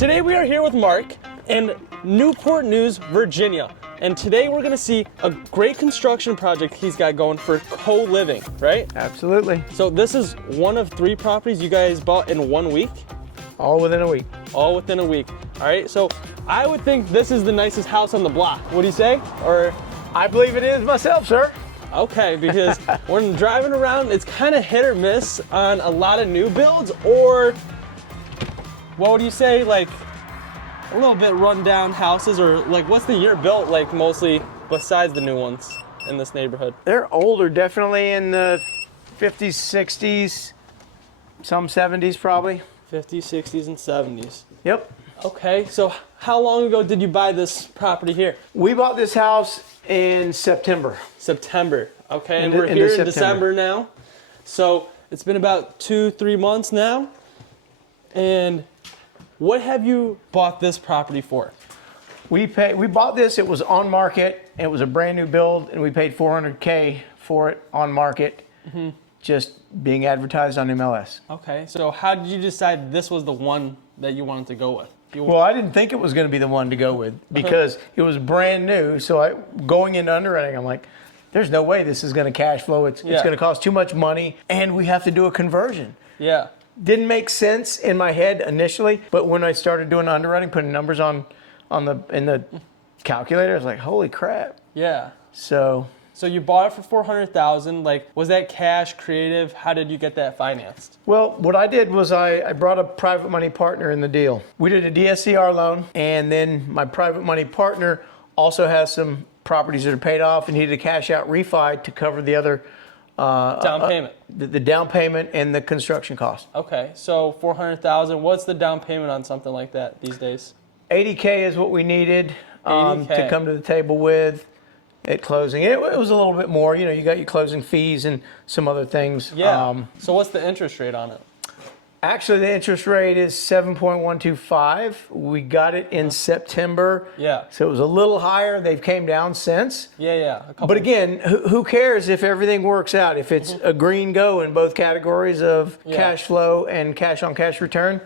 Today we are here with Mark in Newport News, Virginia. And today we're gonna see a great construction project he's got going for co-living, right? Absolutely. So this is one of 3 properties you guys bought in 1 week? All within a week. All within a week. All right, so I would think this is the nicest house on the block. What do you say? Or I believe it is myself, sir. okay, because when driving around, it's kind of hit or miss on a lot of new builds, or what would you say, like a little bit run down houses, or like what's the year built like mostly besides the new ones in this neighborhood? They're older, definitely in the 50s, 60s, some 70s probably. 50s, 60s, and 70s. Yep. Okay, so how long ago did you buy this property here? We bought this house in September. September. Okay, and Into- we're into here in September. December now. So it's been about 2-3 months now. And what have you bought this property for? We bought this, it was on market, it was a brand new build, and we paid $400K for it on market, just being advertised on MLS. Okay, so how did you decide this was the one that you wanted to go with? Well, I didn't think it was going to be the one to go with because it was brand new. So going into underwriting, I'm like, there's no way this is going to cash flow. It's going to cost too much money, and we have to do a conversion. Yeah. Didn't make sense in my head initially, but when I started doing underwriting, putting numbers in the calculator, I was like, holy crap. Yeah. So you bought it for $400,000. Like, was that cash, creative? How did you get that financed? well, what I did was I brought a private money partner in the deal. We did a DSCR loan, and then my private money partner also has some properties that are paid off and needed a cash out refi to cover the other Down payment. the down payment and the construction cost. Okay, so $400,000. What's the down payment on something like that these days? $80K is what we needed to $80K. come to the table with at closing. It was a little bit more. You know, you got your closing fees and some other things. Yeah. So what's the interest rate on it? Actually, the interest rate is 7.125. We got it in September. Yeah. So it was a little higher. They've came down since. Yeah. A couple. But again, who cares if everything works out? If it's a green go in both categories of cash flow and cash on cash return,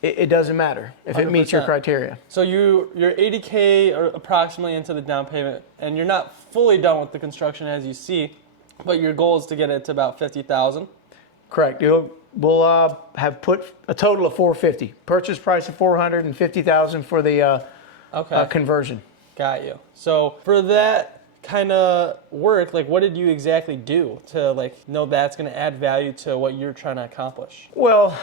it doesn't matter if it meets your 100%. criteria. So you're $80K or approximately into the down payment, and you're not fully done with the construction as you see, but your goal is to get it to about $50,000. Correct. We'll have put a total of $450. Purchase price of $450,000 for the conversion. Got you. So for that kind of work, like what did you exactly do to like know that's going to add value to what you're trying to accomplish? Well,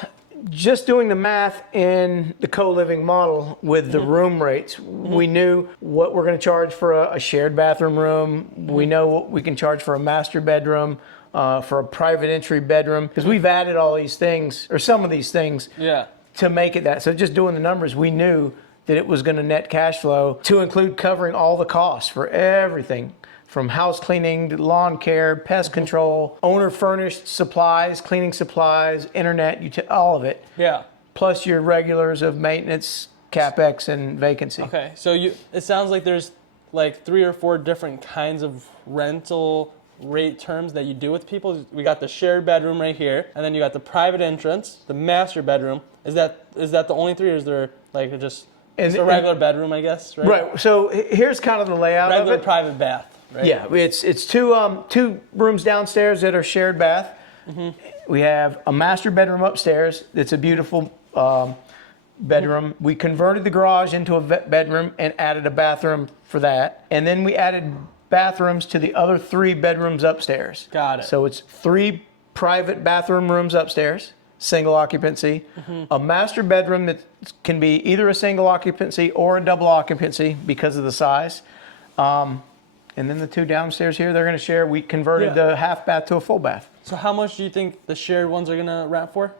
just doing the math in the co-living model with the room rates, we knew what we're going to charge for a shared bathroom room. We know what we can charge for a master bedroom, for a private entry bedroom, because we've added all these things, or some of these things, to make it that. So just doing the numbers, we knew that it was going to net cash flow to include covering all the costs for everything. From house cleaning to lawn care, pest control, owner furnished supplies, cleaning supplies, internet, all of it. Yeah. Plus your regulars of maintenance, CapEx, and vacancy. Okay. So it sounds like there's like 3 or 4 different kinds of rental rate terms that you do with people. We got the shared bedroom right here, and then you got the private entrance, the master bedroom. Is that the only 3, or is there like just a regular bedroom, I guess, right? Right. So here's kind of the layout Regular of it. private bath. Right? Yeah, it's two rooms downstairs that are shared bath. We have a master bedroom upstairs. It's a beautiful bedroom. We converted the garage into a bedroom and added a bathroom for that. And then we added bathrooms to the other 3 bedrooms upstairs. Got it. So it's 3 private bathroom rooms upstairs, single occupancy. A master bedroom that can be either a single occupancy or a double occupancy because of the size. And then the 2 downstairs here, they're going to share. We converted the half bath to a full bath. So how much do you think the shared ones are going to rent for?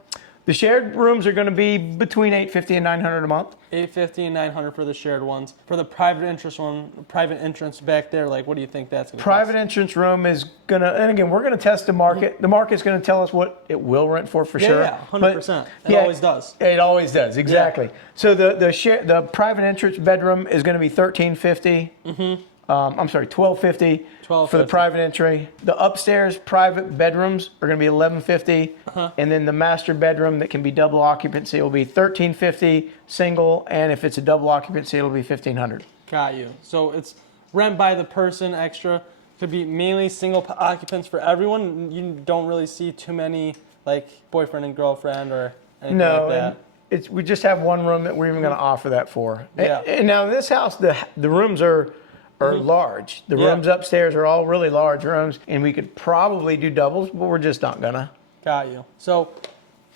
The shared rooms are going to be between $850 and $900 a month. $850 and $900 for the shared ones. For the private entrance back there, like what do you think that's going to Private cost? entrance room is going to, and again, we're going to test the market. The market's going to tell us what it will rent for sure. Yeah, 100%. It always does. It always does, exactly. So the private entrance bedroom is going to be $1,350. I'm sorry, $1,250 for the $1,250. private entry. The upstairs private bedrooms are going to be $1,150, and then the master bedroom that can be double occupancy will be $1,350 single, and if it's a double occupancy, it'll be $1,500. Got you. So it's rent by the person extra. Could be mainly single occupants for everyone. You don't really see too many like boyfriend and girlfriend or anything like that. We just have one room that we're even going to offer that for. Yeah. And now in this house, the rooms are large. The rooms upstairs are all really large rooms, and we could probably do doubles, but we're just not gonna. Got you. So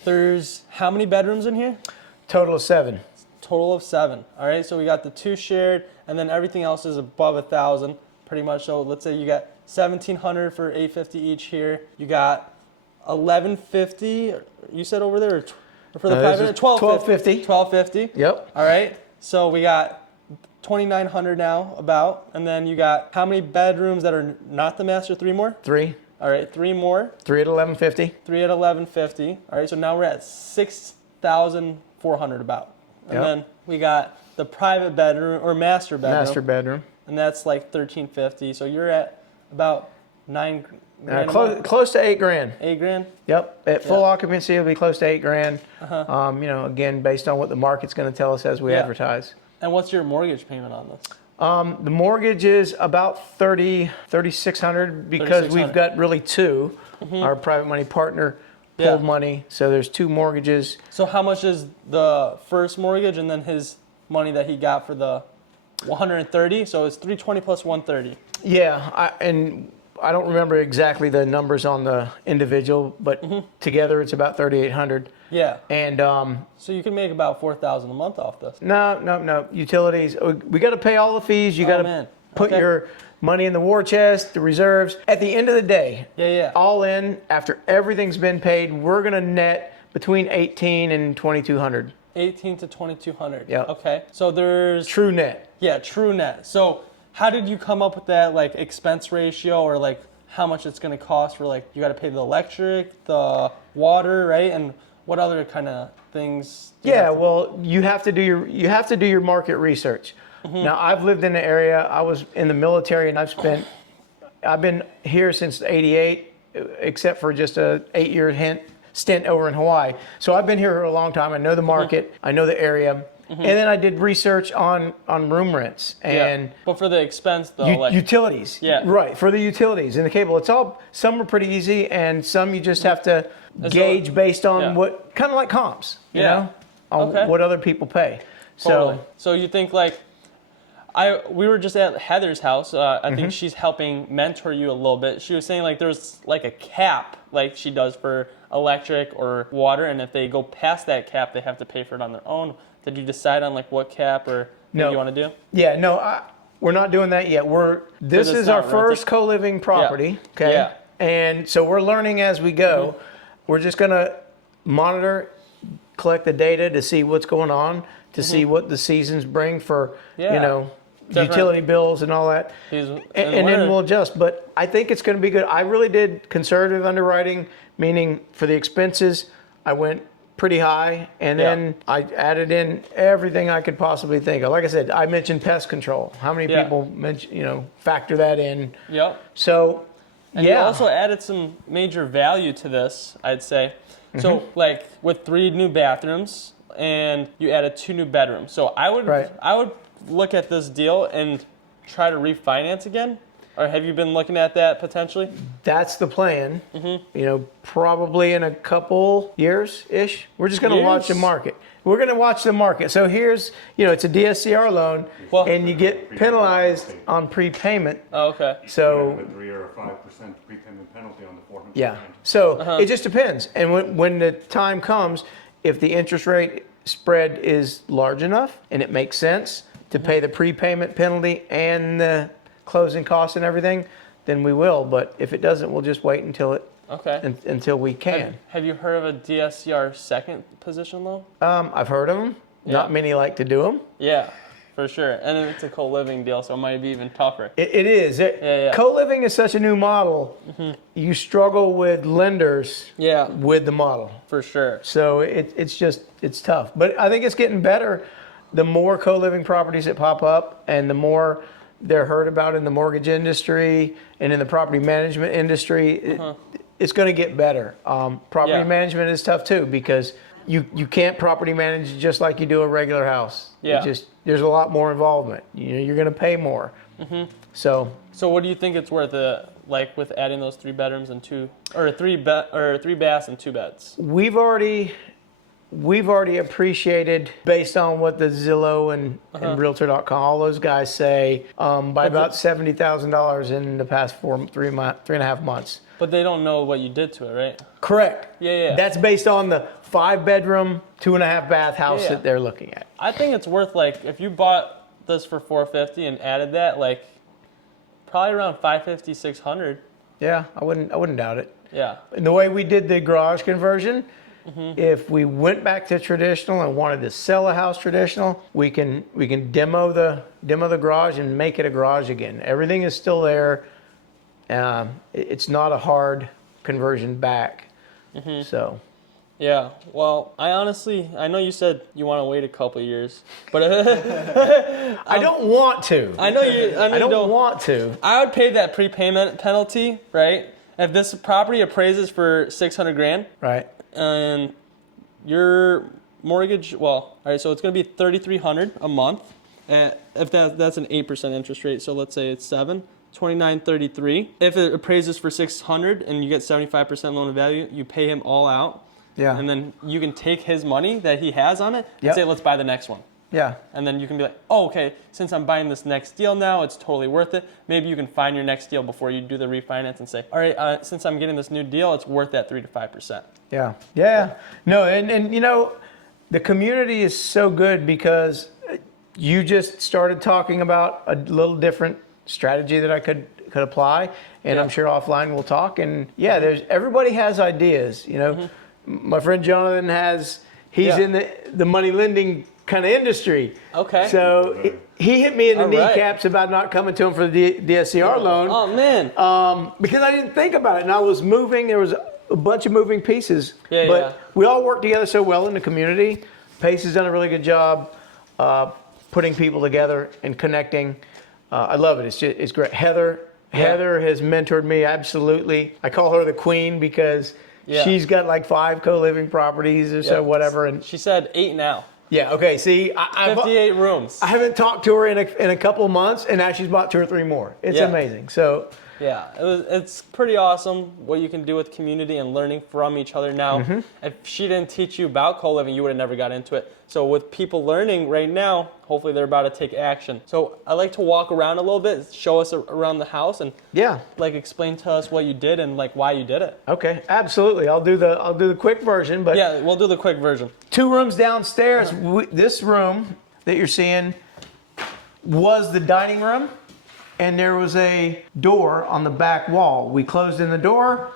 there's how many bedrooms in here? Total of 7. Total of 7. All right. So we got the 2 shared, and then everything else is above 1,000, pretty much. So let's say you got 1,700 for $850 each here. You got 1,150. You said over there, or for the private, 1,250. 1,250. Yep. All right. So we got 2,900 now about, and then you got how many bedrooms that are not the master? 3 more. 3. All right, 3 more. 3 at 1,150. 3 at 1,150. All right, so now we're at 6,400 about, and then we got the private bedroom or master bedroom. Master bedroom. And that's like 1,350. So you're at about 9. Close to $8,000. $8,000. Yep. At full occupancy, it'll be close to $8,000. Again, based on what the market's going to tell us as we advertise. And what's your mortgage payment on this? The mortgage is about $3,600 because we've got really 2. Our private money partner pulled money, so there's 2 mortgages. So how much is the first mortgage and then his money that he got for the 130? So it's 320 plus 130. Yeah, I don't remember exactly the numbers on the individual, but together it's about $3,800. Yeah. And so you can make about $4,000 a month off this. no utilities. We got to pay all the fees. You got to put your money in the war chest, the reserves. At the end of the day, all in after everything's been paid, we're gonna net between $1,800 and $2,200. $1,800 to $2,200. Yeah. Okay. So there's true net. Yeah, true net. So how did you come up with that like expense ratio, or like how much it's going to cost for like you got to pay the electric, the water, right? And what other kind of things? Well, you have to do your market research. Now, I've lived in the area. I was in the military, and I've been here since '88, except for just a 8-year stint over in Hawaii. So I've been here for a long time. I know the market. I know the area. And then I did research on room rents and but for the expense though, utilities. Yeah. Right, for the utilities and the cable. Some are pretty easy, and some you just have to gauge based on what kind of like comps, you know, on what other people pay. Totally. So you think like we were just at Heather's house. I think she's helping mentor you a little bit. She was saying like there's like a cap like she does for electric or water, and if they go past that cap, they have to pay for it on their own. Did you decide on like what cap or what you want to do? Yeah, no, we're not doing that yet. This is our first co-living property, okay? Yeah. And so we're learning as we go. We're just gonna monitor, collect the data to see what's going on, to see what the seasons bring for, utility bills and all that. And then we'll adjust. But I think it's gonna be good. I really did conservative underwriting, meaning for the expenses, I went pretty high, and then I added in everything I could possibly think of. Like I said, I mentioned pest control. How many people factor that in? Yep. So, and you also added some major value to this, I'd say. So, like with 3 new bathrooms, and you added 2 new bedrooms. So I would look at this deal and try to refinance again. Or have you been looking at that potentially? That's the plan. Probably in a couple years-ish. We're just going to watch the market. We're going to watch the market. So here's, it's a DSCR loan, and you get penalized on prepayment. Oh, okay. So a 3 or a 5% prepayment penalty on the $400. Yeah. So it just depends. And when the time comes, if the interest rate spread is large enough and it makes sense to pay the prepayment penalty and the closing costs and everything, then we will. But if it doesn't, we'll just wait until until we can. Have you heard of a DSCR second position loan? I've heard of them. Not many like to do them. Yeah, for sure. And then it's a co-living deal, so it might be even tougher. It is. Co-living is such a new model. You struggle with lenders with the model. For sure. So it's tough. But I think it's getting better. The more co-living properties that pop up and the more they're heard about in the mortgage industry and in the property management industry, it's going to get better. Property Yeah. management is tough too because you can't property manage just like you do a regular house. Yeah. There's a lot more involvement. You're going to pay more. So what do you think it's worth, like with adding those 3 bedrooms and 3 baths and 2 beds? we've already appreciated, based on what the Zillow and Realtor.com, all those guys say, by about $70,000 in the past 3.5 months. But they don't know what you did to it, right? Correct. Yeah. That's based on the 5-bedroom, 2.5 bath house Yeah. that they're looking at. I think it's worth, like, if you bought this for $450 and added that, like, probably around $550, $600. Yeah, I wouldn't doubt it. Yeah. And the way we did the garage conversion, if we went back to traditional and wanted to sell a house traditional, we can demo the garage and make it a garage again. Everything is still there. It's not a hard conversion back. So. Yeah. Well, I know you said you want to wait a couple of years, but I don't want to. I know you don't want to. I would pay that prepayment penalty, right? If this property appraises for $600,000, Right. and your mortgage, all right, so it's going to be $3,300 a month. If that's an 8% interest rate, so let's say it's 29.33. If it appraises for $600 and you get 75% loan to value, you pay him all out. Yeah. And then you can take his money that he has on it and Yep. say, let's buy the next one. Yeah. And then you can be like, oh, okay, since I'm buying this next deal now, it's totally worth it. Maybe you can find your next deal before you do the refinance and say, all right, since I'm getting this new deal, it's worth that 3 to 5%. Yeah. No, and the community is so good because you just started talking about a little different strategy that I could apply, and Yeah. I'm sure offline we'll talk. And everybody has ideas. My friend Jonathan he's in the money lending kind of industry. Okay. So he hit me in the All right. kneecaps about not coming to him for the DSCR loan. Oh, man. Because I didn't think about it, and I was moving. There was a bunch of moving pieces, but we all work together so well in the community. Pace has done a really good job putting people together and connecting. I love it. It's great. Heather has mentored me absolutely. I call her the queen because she's got like 5 co-living properties or so, whatever. And she said 8 now. yeah, okay. See, 58 rooms. I haven't talked to her in a couple of months, and now she's bought 2 or 3 more. It's amazing. So. Yeah, it's pretty awesome what you can do with community and learning from each other now. If she didn't teach you about co-living, you would have never got into it. So with people learning right now, hopefully they're about to take action. So I like to walk around a little bit, show us around the house, and like explain to us what you did and like why you did it. Okay, absolutely. I'll do the quick version, but Yeah, we'll do the quick version. 2 rooms downstairs. This room that you're seeing was the dining room. And there was a door on the back wall. We closed in the door.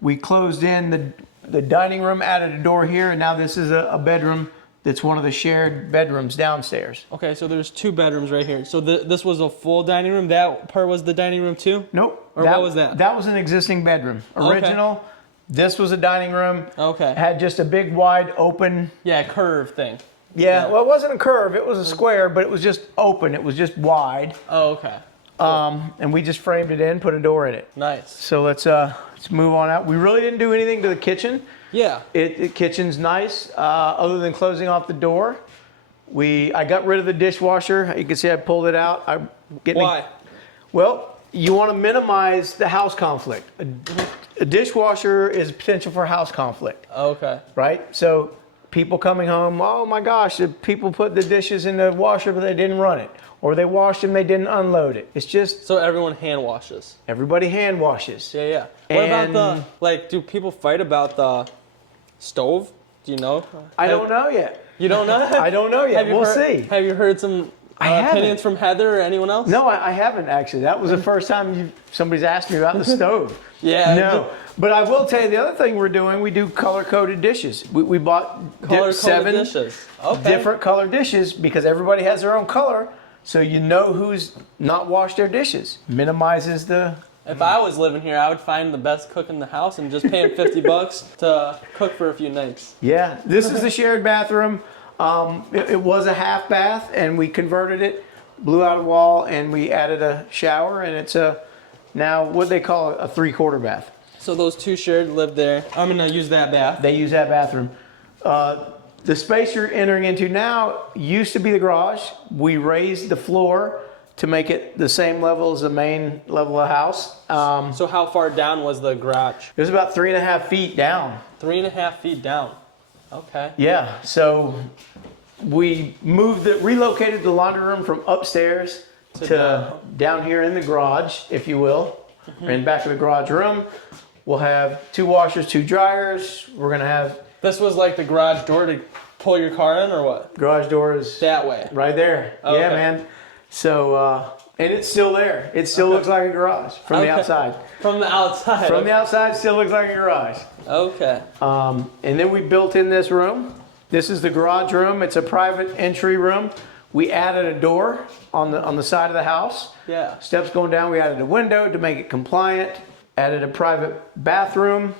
We closed in the dining room, added a door here, and now this is a bedroom that's one of the shared bedrooms downstairs. Okay, so there's 2 bedrooms right here. So this was a full dining room. That part was the dining room too? Nope. Or what was that? That was an existing bedroom. Original. Okay. This was a dining room. Okay. Had just a big wide open. Yeah, curve thing. Yeah, well, it wasn't a curve. It was a square, but it was just open. It was just wide. Oh, okay. And we just framed it in, put a door in it. Nice. So let's move on out. We really didn't do anything to the kitchen. Yeah. The kitchen's nice, other than closing off the door. I got rid of the dishwasher. You can see I pulled it out. Why? Well, you want to minimize the house conflict. A dishwasher is potential for house conflict, Okay. right? So people coming home, oh my gosh, the people put the dishes in the washer, but they didn't run it. Or they washed them, they didn't unload it. It's just So everyone hand washes. everybody hand washes. Yeah. What about do people fight about the stove? Do you know? I don't know yet. You don't know? I don't know yet. We'll see. Have you heard some haven't. opinions from Heather or anyone else? No, I haven't actually. That was the first time somebody's asked me about the stove. Yeah. No. But I will tell you the other thing we're doing, we do color-coded dishes. We bought Color-coded 7 dishes. Okay. different color dishes because everybody has their own color. So you know who's not washed their dishes. Minimizes the... If I was living here, I would find the best cook in the house and just pay him $50 to cook for a few nights. Yeah, this is the shared bathroom. It was a half bath and we converted it. blew out a wall, and we added a shower, and it's now what they call a 3/4 bath. So those two shared live there. I'm gonna use that bath. They use that bathroom. The space you're entering into now used to be the garage. We raised the floor to make it the same level as the main level of the house. So how far down was the garage? It was about 3.5 feet down. 3.5 feet down. Okay. Yeah, so we relocated the laundry room from upstairs to down here in the garage, if you will, or in back of the garage room. We'll have 2 washers, 2 dryers. We're gonna have This was like the garage door to pull your car in, or what? garage doors That way. right there. Okay. Yeah, man. So, and it's still there. It still looks like a garage from the Okay. outside. From the outside. From the outside, still looks like a garage. Okay. And then we built in this room. This is the garage room. It's a private entry room. We added a door on the side of the house. Yeah. Steps going down. We added a window to make it compliant. Added a private bathroom.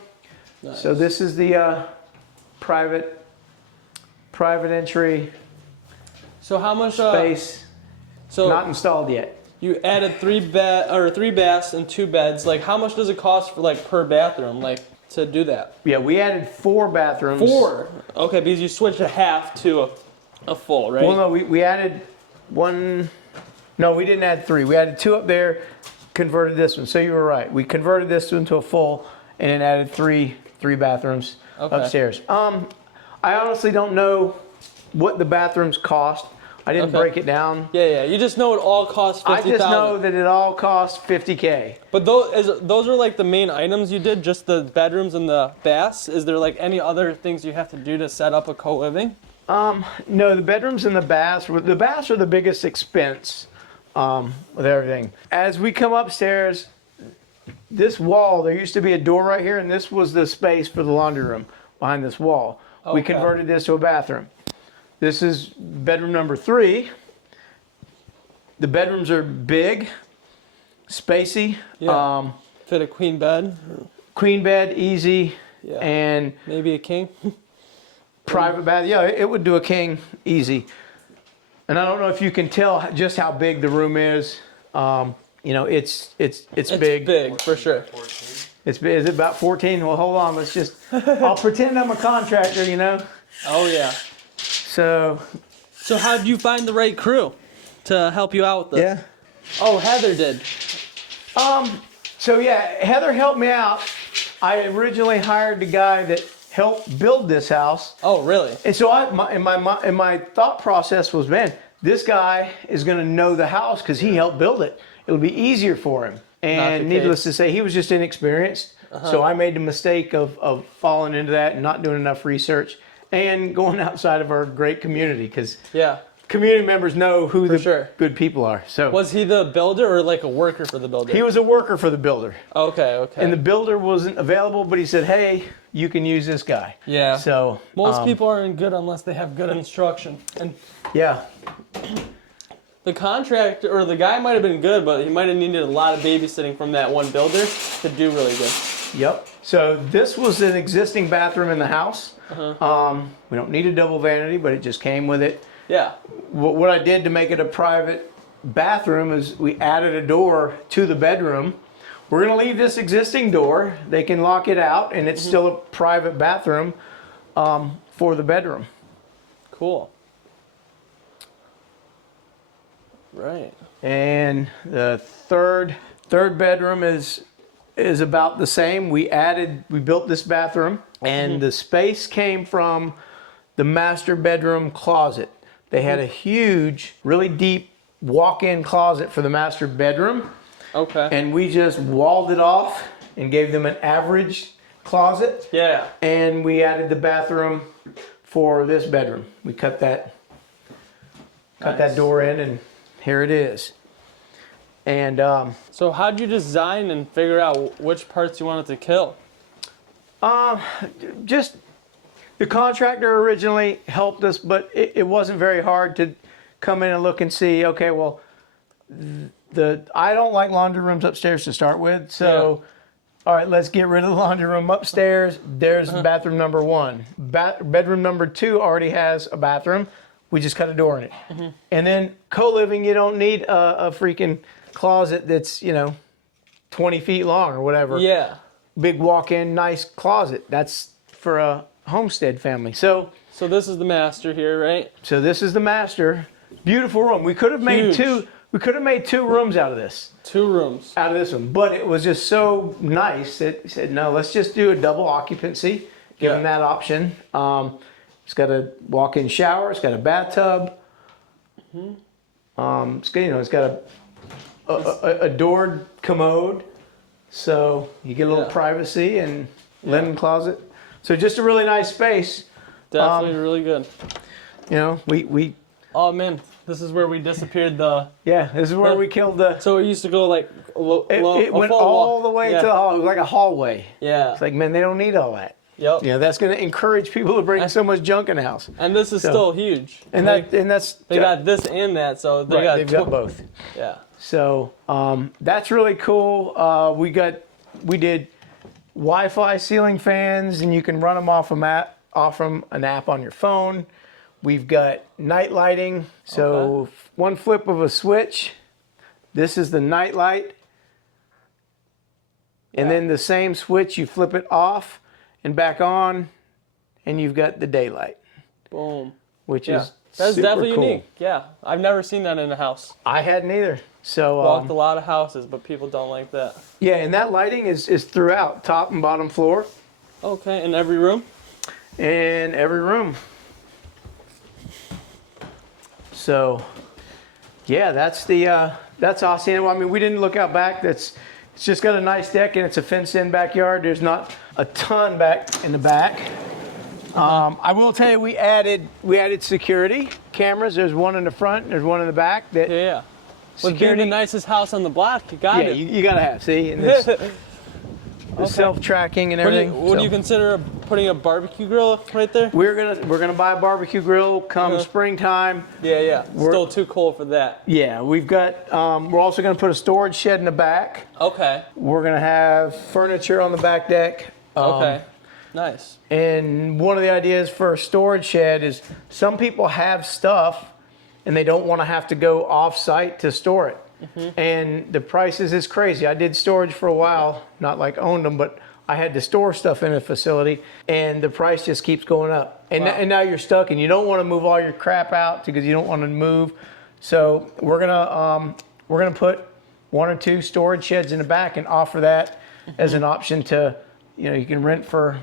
Nice. So this is the private entry So how much space. So Not installed yet. you added 3 baths and 2 beds. Like how much does it cost for like per bathroom, like to do that? Yeah, we added 4 bathrooms. 4. Okay, because you switched a half to a full, right? Well, no, we added 1. No, we didn't add 3. We added 2 up there, converted this one. So you were right. We converted this into a full and then added 3 bathrooms upstairs. I honestly don't know what the bathrooms cost. I didn't break it down. Yeah. You just know it all costs $50,000. I just know that it all costs $50K. But those are like the main items you did, just the bedrooms and the baths. Is there like any other things you have to do to set up a co-living? No, the bedrooms and the baths are the biggest expense with everything. As we come upstairs, this wall, there used to be a door right here, and this was the space for the laundry room behind this wall. We Okay. converted this to a bathroom. This is bedroom number 3. The bedrooms are big, spacey, Yeah. Fit a queen bed, queen bed, easy, Yeah. and maybe a king. private bath. Yeah, it would do a king easy. And I don't know if you can tell just how big the room is. It's It's big. big for sure. It's big. Is it about 14? Well, hold on. Let's just. I'll pretend I'm a contractor. Oh yeah. So. So how did you find the right crew to help you out with this? Yeah. Oh, Heather did. So yeah, Heather helped me out. I originally hired the guy that helped build this house, Oh really? and so my thought process was, man, this guy is going to know the house because he helped build it. It would be easier for him. And the needless case. to say, he was just inexperienced. So I made the mistake of falling into that and not doing enough research and going outside of our great community because Yeah. community members know who the sure. good people are. So Was he the builder or like a worker for the builder? he was a worker for the builder. Okay. And the builder wasn't available, but he said, hey, you can use this guy. Yeah. So Most people aren't good unless they have good instruction. And yeah. the contractor or the guy might have been good, but he might have needed a lot of babysitting from that one builder to do really good. Yep. So this was an existing bathroom in the house. We don't need a double vanity, but it just came with it. Yeah. What I did to make it a private bathroom is we added a door to the bedroom. We're going to leave this existing door. They can lock it out, and it's still a private bathroom for the bedroom. Cool. Right. And the third bedroom is about the same. We built this bathroom, and the space came from the master bedroom closet. They had a huge, really deep walk-in closet for the master bedroom, Okay. and we just walled it off and gave them an average closet, Yeah. and we added the bathroom for this bedroom. We cut that Nice. door in, and here it is. And So how'd you design and figure out which parts you wanted to kill? just the contractor originally helped us, but it wasn't very hard to come in and look and see, okay, well, I don't like laundry rooms upstairs to start with, so all right, let's get rid of the laundry room upstairs. There's bathroom number 1. Bedroom number 2 already has a bathroom. We just cut a door in it. And then co-living, you don't need a freaking closet that's, 20 feet long or whatever. Yeah. Big walk-in, nice closet. That's for a homestead family. So this is the master here, right? So this is the master. Beautiful room. We could have made Huge. two rooms out of this. 2 rooms. Out of this one. But it was just so nice that he said, no, let's just do a double occupancy. Give him that option. It's got a walk-in shower. It's got a bathtub. It's got a doored commode, so you get a little privacy and linen closet. So just a really nice space. Definitely really good. We Oh man, this is where we disappeared the. this is where we killed the. So it used to go like It went all the way to the hall. It was like a hallway. Yeah. It's like, man, they don't need all that. Yep. That's going to encourage people to bring so much junk in the house. And this is still huge. And that's they got this and that, so they've got both. Yeah. So that's really cool. We did Wi-Fi ceiling fans, and you can run them off from an app on your phone. We've got night lighting. So one flip of a switch. This is the night light. And then the same switch, you flip it off and back on, and you've got the daylight. Boom. Which is that's super definitely cool. unique. Yeah, I've never seen that in a house. I hadn't either. So Walked a lot of houses, but people don't like that. yeah, and that lighting is throughout, top and bottom floor, Okay, in every room. in every room. So yeah, that's awesome. Well, I mean, we didn't look out back. It's just got a nice deck, and it's a fenced-in backyard. There's not a ton back in the back. I will tell you, we added security cameras. There's one in the front, there's one in the back. Yeah. With being the nicest house on the block, you got it. you gotta have. See, and this, the self-tracking and everything. Would you consider putting a barbecue grill right there? We're gonna buy a barbecue grill come springtime. Yeah. Still too cold for that. Yeah, we've got. We're also gonna put a storage shed in the back. Okay. We're gonna have furniture on the back deck. Okay. Nice. And one of the ideas for a storage shed is some people have stuff and they don't want to have to go off-site to store it. And the prices is crazy. I did storage for a while, not like owned them, but I had to store stuff in a facility, and the price just keeps going up. And, and now you're stuck, and you don't want to move all your crap out because you don't want to move. So we're gonna put 1 or 2 storage sheds in the back and offer that as an option to, you can rent for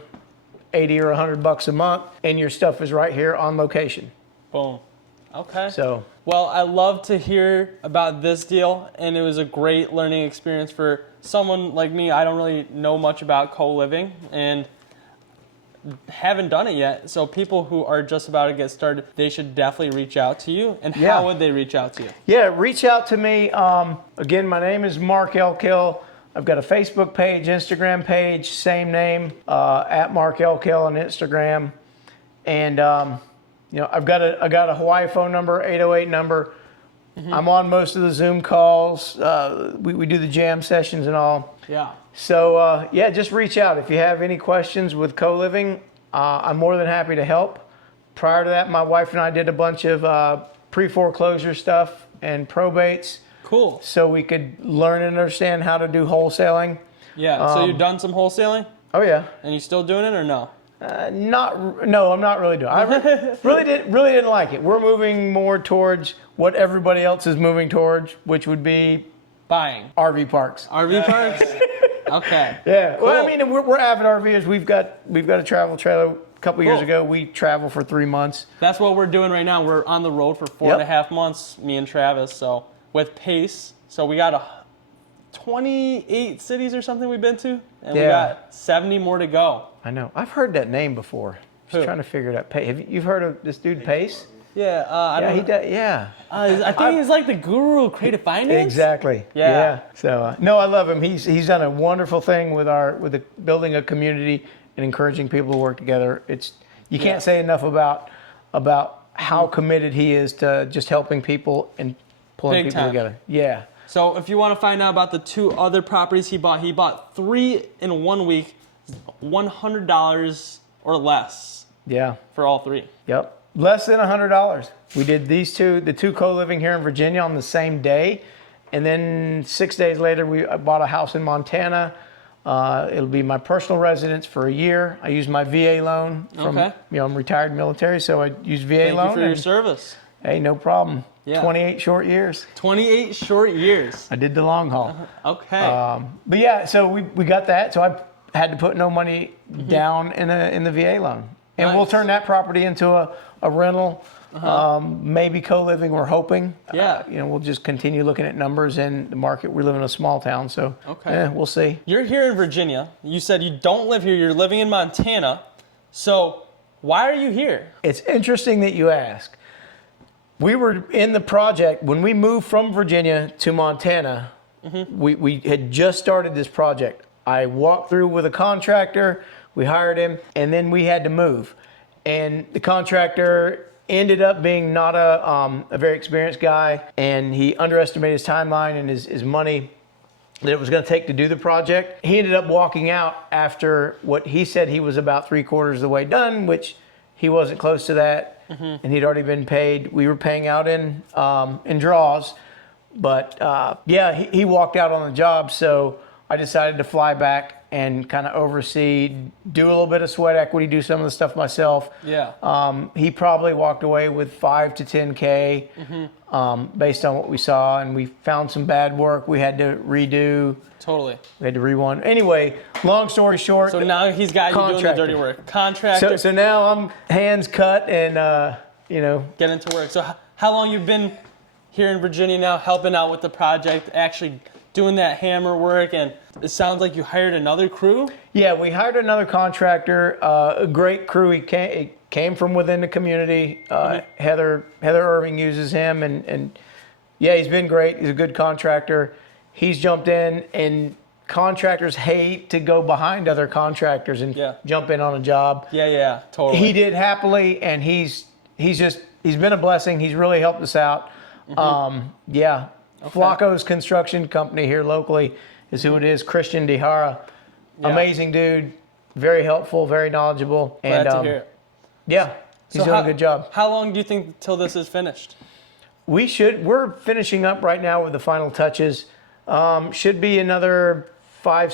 $80 or $100 a month, and your stuff is right here on location. Boom. Okay. So. Well, I love to hear about this deal, and it was a great learning experience for someone like me. I don't really know much about co-living and haven't done it yet. So people who are just about to get started, they should definitely reach out to you. And how would they reach out to you? Yeah, reach out to me. Again, my name is Mark Elkill. I've got a Facebook page, Instagram page, same name, at Mark Elkill on Instagram. And I've got a Hawaii phone number, 808 number. I'm on most of the Zoom calls. We do the jam sessions and all. Yeah. So just reach out if you have any questions with co-living. I'm more than happy to help. Prior to that, my wife and I did a bunch of pre-foreclosure stuff and probates. Cool. So we could learn and understand how to do wholesaling. Yeah. So you've done some wholesaling? Oh yeah. And you still doing it or no? No, I'm not really doing it. I really didn't like it. We're moving more towards what everybody else is moving towards, which would be buying RV parks. RV parks. Okay. Yeah. Cool. Well, I mean, we're avid RVers. We've got a travel trailer. A couple years ago, we traveled for 3 months. That's what we're doing right now. We're on the road for 4.5 months, me and Travis. So with Pace, so we got 28 cities or something we've been to, and we got 70 more to go. I know. I've heard that name before. Just trying to figure it out. Have you heard of this dude Pace? Yeah. I don't know. He does. Yeah. I think he's like the guru of creative finance. Exactly. Yeah. So no, I love him. He's done a wonderful thing with the building a community and encouraging people to work together. You can't say enough about how committed he is to just helping people and pulling Big people time. together. Yeah. So if you want to find out about the 2 other properties he bought 3 in 1 week, $100 or less. Yeah. For all 3. Yep. Less than $100. We did the two co-living here in Virginia on the same day. And then 6 days later, I bought a house in Montana. It'll be my personal residence for a year. I used my VA loan from, I'm retired military, so I used VA loan. Thank you for your service. Hey, no problem. Yeah. 28 short years. 28 short years. I did the long haul. Okay. But yeah, so we got that. So I had to put no money down in the VA loan. And we'll turn that property into a rental, maybe co-living, we're hoping. Yeah. We'll just continue looking at numbers in the market. We live in a small town, so we'll see. You're here in Virginia. You said you don't live here. You're living in Montana. So why are you here? It's interesting that you ask. We were in the project when we moved from Virginia to Montana. We had just started this project. I walked through with a contractor. We hired him, and then we had to move. And the contractor ended up being not a very experienced guy, and he underestimated his timeline and his money that it was going to take to do the project. He ended up walking out after what he said he was about 3/4 of the way done, which he wasn't close to that. And he'd already been paid. We were paying out in draws, but he walked out on the job. So I decided to fly back and kind of oversee, do a little bit of sweat equity, do some of the stuff myself. Yeah. He probably walked away with 5 to 10K based on what we saw, and we found some bad work we had to redo. Totally. We had to re-one. Anyway, long story short. So now he's got you doing the dirty work. Contractor. So now I'm hands cut and, Get into work. So how long you've been here in Virginia now, helping out with the project, actually doing that hammer work, and it sounds like you hired another crew? Yeah, we hired another contractor, a great crew. He came from within the community. Heather Irving uses him, and yeah, he's been great. He's a good contractor. He's jumped in, and contractors hate to go behind other contractors and jump in on a job. Yeah, totally. He did happily, and he's been a blessing. He's really helped us out. Flacco's construction company here locally is who it is. Christian Dihara, amazing dude, very helpful, very knowledgeable. Glad to hear it. Yeah, he's doing a good job. How long do you think till this is finished? We're finishing up right now with the final touches. Should be another 4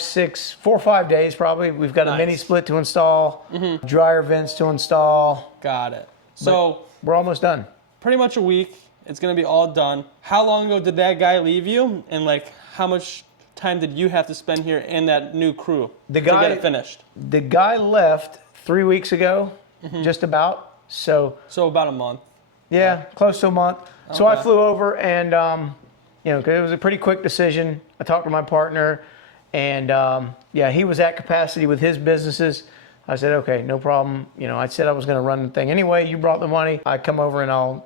or 5 days probably. We've got a mini split to install, dryer vents to install. Got it. So we're almost done. Pretty much a week. It's going to be all done. How long ago did that guy leave you? And how much time did you have to spend here in that new crew to get it finished? The guy left 3 weeks ago, just about. So about a month. Yeah, close to a month. Okay. So I flew over and, because it was a pretty quick decision. I talked to my partner and, he was at capacity with his businesses. I said, okay, no problem. I said I was going to run the thing anyway. You brought the money. I come over and I'll,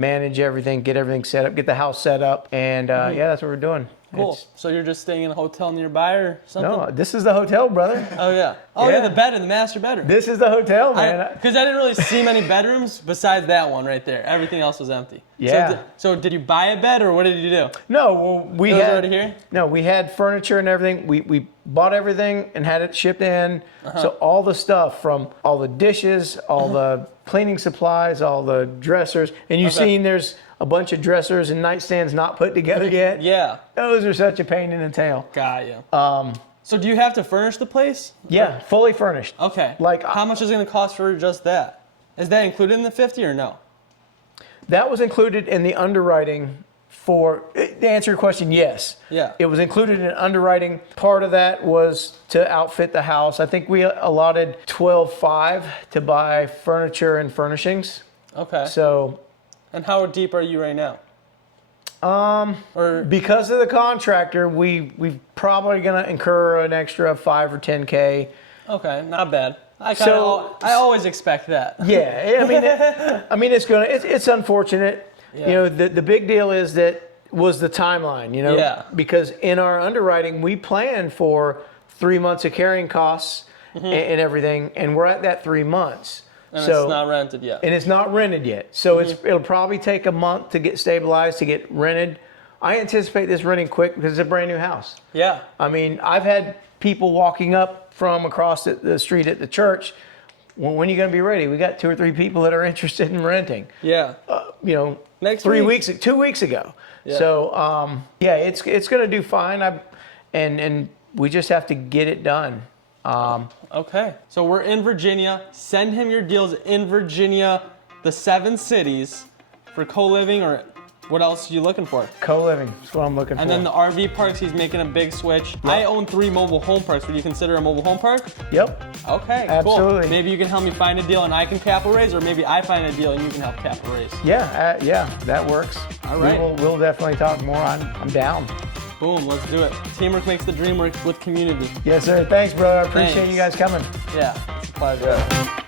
manage everything, get everything set up, get the house set up. And, that's what we're doing. Cool. So you're just staying in a hotel nearby or something? No, this is the hotel, brother. Oh, yeah. Oh, yeah, the bed in the master bedroom. This is the hotel, man. Because I didn't really see many bedrooms besides that one right there. Everything else was empty. Yeah. So did you buy a bed or what did you do? No, we had already here? No, we had furniture and everything. We bought everything and had it shipped in. So all the stuff from all the dishes, all the cleaning supplies, all the dressers, and you've seen there's a bunch of dressers and nightstands not put together yet. Yeah. Those are such a pain in the tail. Got you. So do you have to furnish the place? Yeah, fully furnished. Okay. How much is it going to cost for just that? Is that included in the 50 or no? That was included in the underwriting to answer your question, yes. Yeah. It was included in underwriting. Part of that was to outfit the house. I think we allotted $12,500 to buy furniture and furnishings. Okay. So. And how deep are you right now? Because of the contractor, we probably gonna incur an extra 5 or 10K. Okay, not bad. I always expect that. Yeah, I mean, it's unfortunate. Yeah. The big deal is that was the timeline. Yeah. Because in our underwriting, we planned for 3 months of carrying costs and everything, and we're at that 3 months. And it's not rented yet. And it's not rented yet. So it'll probably take a month to get stabilized, to get rented. I anticipate this renting quick because it's a brand new house. Yeah. I mean, I've had people walking up from across the street at the church when are you going to be ready? We got 2 or 3 people that are interested in renting. Yeah. You know, Next 2 week. weeks ago. Yeah. So yeah, it's going to do fine. And we just have to get it done. Okay. So we're in Virginia. Send him your deals in Virginia, the 7 cities for co-living, or what else are you looking for? Co-living is what I'm looking for. And then the RV parks, he's making a big switch. I own 3 mobile home parks. Would you consider a mobile home park? Yep. Okay, Absolutely. cool. Maybe you can help me find a deal and I can capital raise, or maybe I find a deal and you can help capital raise. Yeah, that works. All right. We'll definitely talk more. I'm down. Boom, let's do it. Teamwork makes the dream work with community. Yes, sir. Thanks, brother. I appreciate Thanks. you guys coming. Yeah, it's a pleasure.